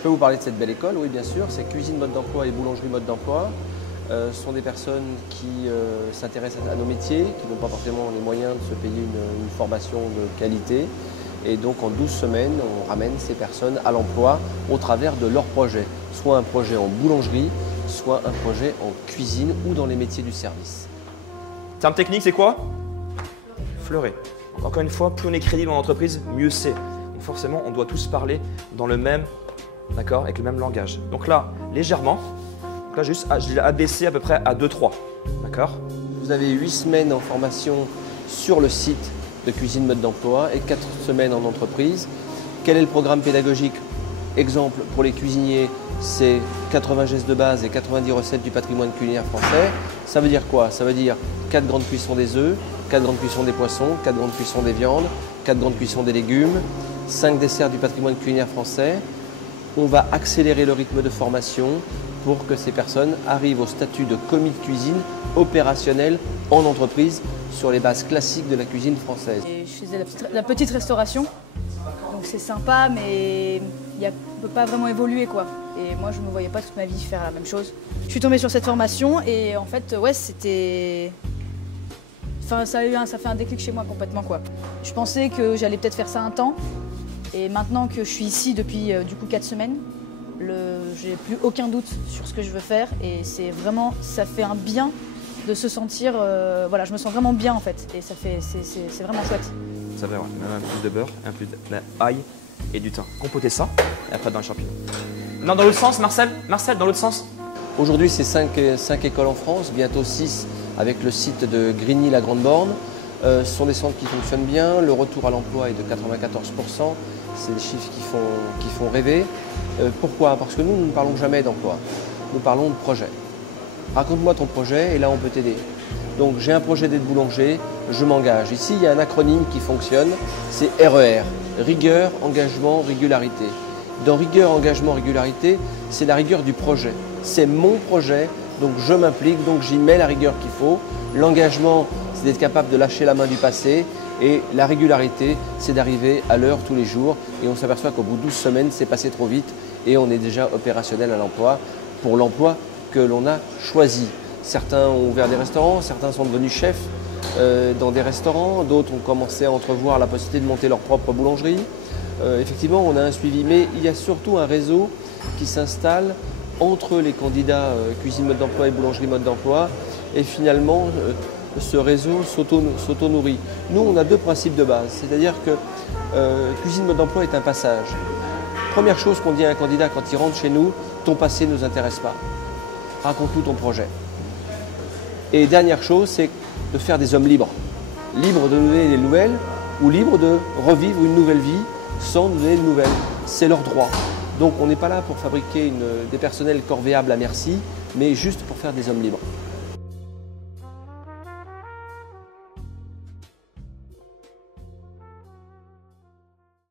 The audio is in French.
Je peux vous parler de cette belle école, oui bien sûr, c'est Cuisine Mode d'Emploi et Boulangerie Mode d'Emploi. Ce sont des personnes qui s'intéressent à nos métiers, qui n'ont pas forcément les moyens de se payer une formation de qualité. Et donc en 12 semaines, on ramène ces personnes à l'emploi au travers de leur projet. Soit un projet en boulangerie, soit un projet en cuisine ou dans les métiers du service. Terme technique, c'est quoi? Fleurer. Encore une fois, plus on est crédible dans l'entreprise, mieux c'est. Donc forcément, on doit tous parler dans le même, d'accord, avec le même langage. Donc là, légèrement, donc là juste, je l'ai abaissé à peu près à 2-3, d'accord? Vous avez 8 semaines en formation sur le site de Cuisine Mode d'Emploi et 4 semaines en entreprise. Quel est le programme pédagogique? Exemple, pour les cuisiniers, c'est 80 gestes de base et 90 recettes du patrimoine culinaire français. Ça veut dire quoi? Ça veut dire 4 grandes cuissons des œufs, 4 grandes cuissons des poissons, 4 grandes cuissons des viandes, 4 grandes cuissons des légumes, 5 desserts du patrimoine culinaire français. On va accélérer le rythme de formation pour que ces personnes arrivent au statut de commis de cuisine opérationnel en entreprise sur les bases classiques de la cuisine française. Et je faisais la petite restauration, donc c'est sympa, mais on ne peut pas vraiment évoluer quoi. Et moi je ne me voyais pas toute ma vie faire la même chose. Je suis tombée sur cette formation et en fait ouais c'était... Enfin ça fait un déclic chez moi complètement quoi. Je pensais que j'allais peut-être faire ça un temps et maintenant que je suis ici depuis du coup 4 semaines, j'ai plus aucun doute sur ce que je veux faire et c'est vraiment, ça fait un bien de se sentir, voilà, je me sens vraiment bien en fait et c'est vraiment chouette. Ça va, ouais. Même un peu de beurre, un peu d'ail et du thym. Compoter ça et après dans les champignons. Non, dans l'autre sens, Marcel, dans l'autre sens. Aujourd'hui, c'est 5 écoles en France, bientôt 6 avec le site de Grigny-la-Grande-Borne. Ce sont des centres qui fonctionnent bien, le retour à l'emploi est de 94%, c'est des chiffres qui font rêver. Pourquoi? Parce que nous ne parlons jamais d'emploi, nous parlons de projet. Raconte-moi ton projet et là on peut t'aider. Donc j'ai un projet d'être boulanger, je m'engage. Ici il y a un acronyme qui fonctionne, c'est RER, rigueur, engagement, régularité. Dans rigueur, engagement, régularité, c'est la rigueur du projet. C'est mon projet, donc je m'implique, donc j'y mets la rigueur qu'il faut. L'engagement, c'est d'être capable de lâcher la main du passé. Et la régularité, c'est d'arriver à l'heure tous les jours. Et on s'aperçoit qu'au bout de 12 semaines, c'est passé trop vite et on est déjà opérationnel à l'emploi pour l'emploi que l'on a choisi. Certains ont ouvert des restaurants, certains sont devenus chefs dans des restaurants, d'autres ont commencé à entrevoir la possibilité de monter leur propre boulangerie. Effectivement, on a un suivi, mais il y a surtout un réseau qui s'installe entre les candidats Cuisine Mode d'Emploi et Boulangerie Mode d'Emploi. Et finalement, ce réseau s'auto-nourrit. Nous, on a 2 principes de base, c'est-à-dire que Cuisine Mode d'Emploi est un passage. Première chose qu'on dit à un candidat quand il rentre chez nous, ton passé ne nous intéresse pas. Raconte-nous ton projet. Et dernière chose, c'est de faire des hommes libres. Libres de nous donner des nouvelles ou libres de revivre une nouvelle vie sans nous donner de nouvelles. C'est leur droit. Donc on n'est pas là pour fabriquer des personnels corvéables à merci, mais juste pour faire des hommes libres.